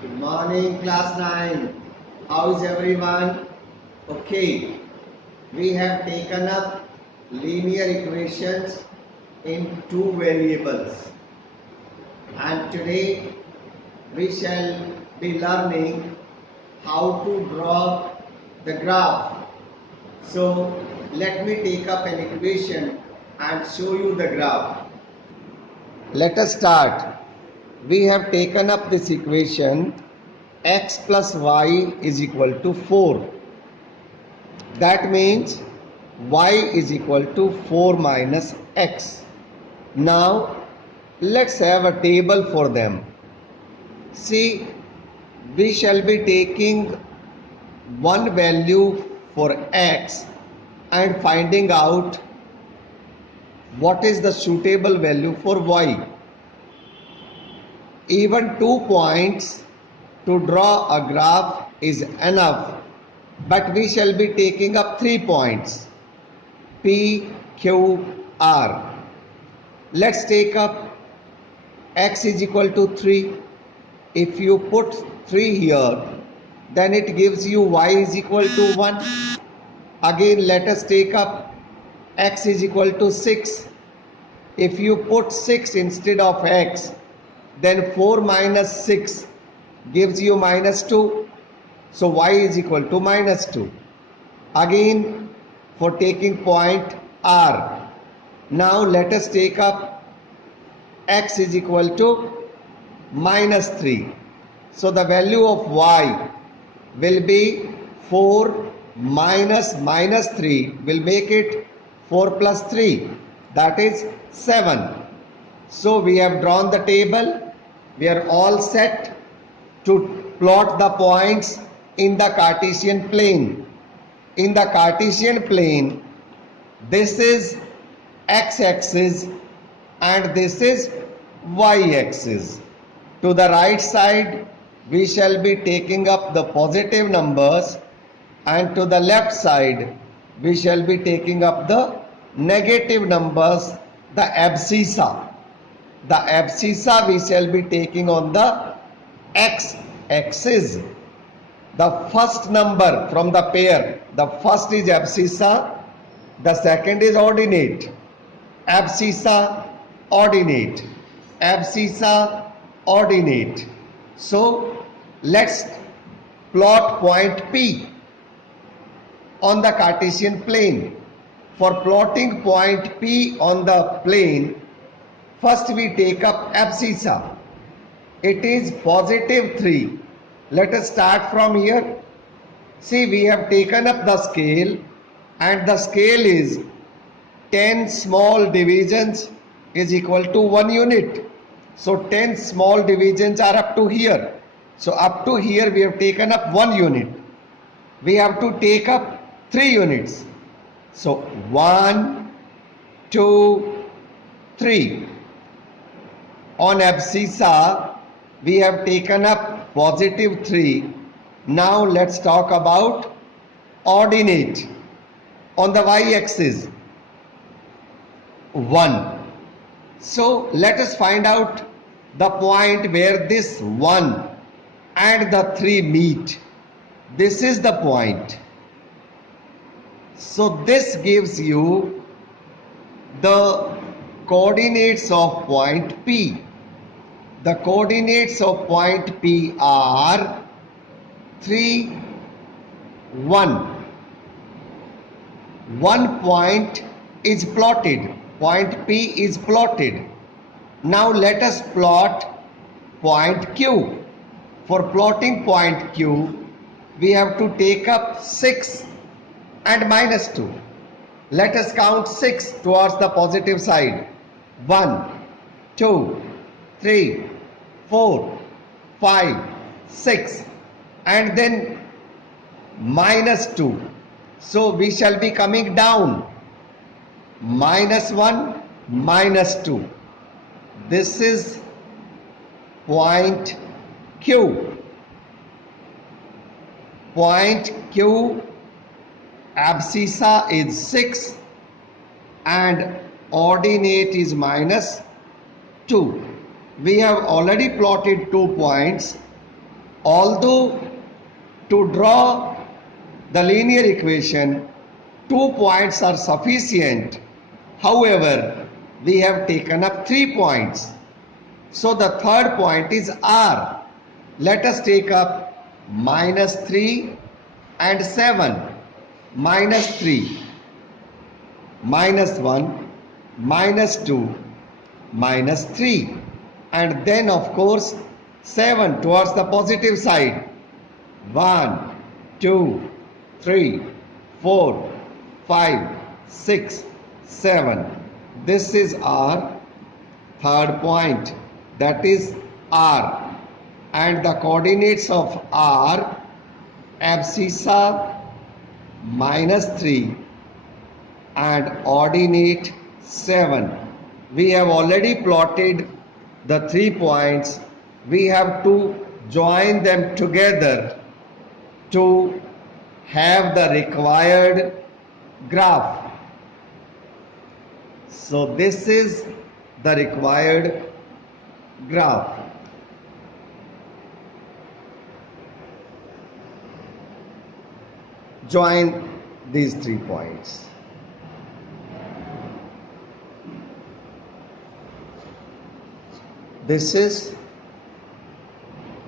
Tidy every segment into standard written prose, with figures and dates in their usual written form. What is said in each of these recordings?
Good morning, class 9. How is everyone? Okay, we have taken up linear equations in two variables, and today we shall be learning how to draw the graph. So, let me take up an equation and show you the graph. Let us start. We have taken up this equation x plus y is equal to 4. That means y is equal to 4 minus x. Now let's have a table for them. See, we shall be taking one value for x and finding out what is the suitable value for y. Even 2 points to draw a graph is enough, but we shall be taking up 3 points P, Q, R. Let's take up x is equal to 3. If you put 3 here, then it gives you y is equal to 1. Again, let us take up x is equal to 6. If you put 6 instead of x, then 4 minus 6 gives you minus 2. So y is equal to minus 2. Again, for taking point R. Now let us take up x is equal to minus 3. So the value of y will be 4 minus minus 3 will make it 4 plus 3, that is 7. So we have drawn the table. We are all set to plot the points in the Cartesian plane. In the Cartesian plane, this is x-axis and this is y-axis. To the right side, we shall be taking up the positive numbers, and to the left side, we shall be taking up the negative numbers, the abscissa. The abscissa we shall be taking on the x-axis. The first number from the pair, the first is abscissa, the second is ordinate. Abscissa, ordinate. Abscissa, ordinate. So let's plot point P on the Cartesian plane. For plotting point P on the plane, first we take up abscissa. It is positive 3. Let us start from here. See, we have taken up the scale, and the scale is 10 small divisions is equal to 1 unit. So 10 small divisions are up to here. So up to here we have taken up 1 unit. We have to take up 3 units. So 1, 2, 3. On abscissa, we have taken up positive 3. Now let's talk about ordinate. On the y-axis, 1. So let us find out the point where this 1 and the 3 meet. This is the point. So this gives you the coordinates of point P. The coordinates of point P are 3, 1. One point is plotted. Point P is plotted. Now let us plot point Q. For plotting point Q, we have to take up 6 and minus 2. Let us count 6 towards the positive side. 1, 2, 3, 4, 5, 6, and then minus 2. So we shall be coming down. Minus 1, minus 2. This is point Q. Point Q, abscissa is 6 and ordinate is minus 2. We have already plotted 2 points. Although to draw the linear equation, 2 points are sufficient. However, we have taken up 3 points. So the third point is R. Let us take up -3 and 7. -3, -1, -2, -3. And then of course 7 towards the positive side. 1, 2, 3, 4, 5, 6, 7. This is our third point, that is R. And the coordinates of R, abscissa -3 and ordinate 7. We have already plotted the 3 points. We have to join them together to have the required graph. So this is the required graph. Join these 3 points. This is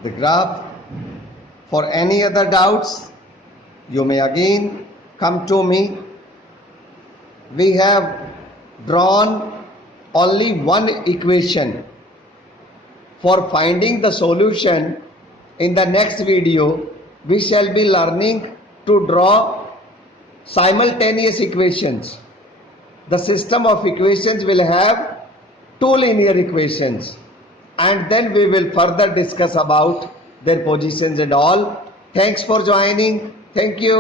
the graph. For any other doubts, you may again come to me. We have drawn only one equation. For finding the solution, in the next video, we shall be learning to draw simultaneous equations. The system of equations will have 2 linear equations, and then we will further discuss about their positions and all. Thanks for joining. Thank you.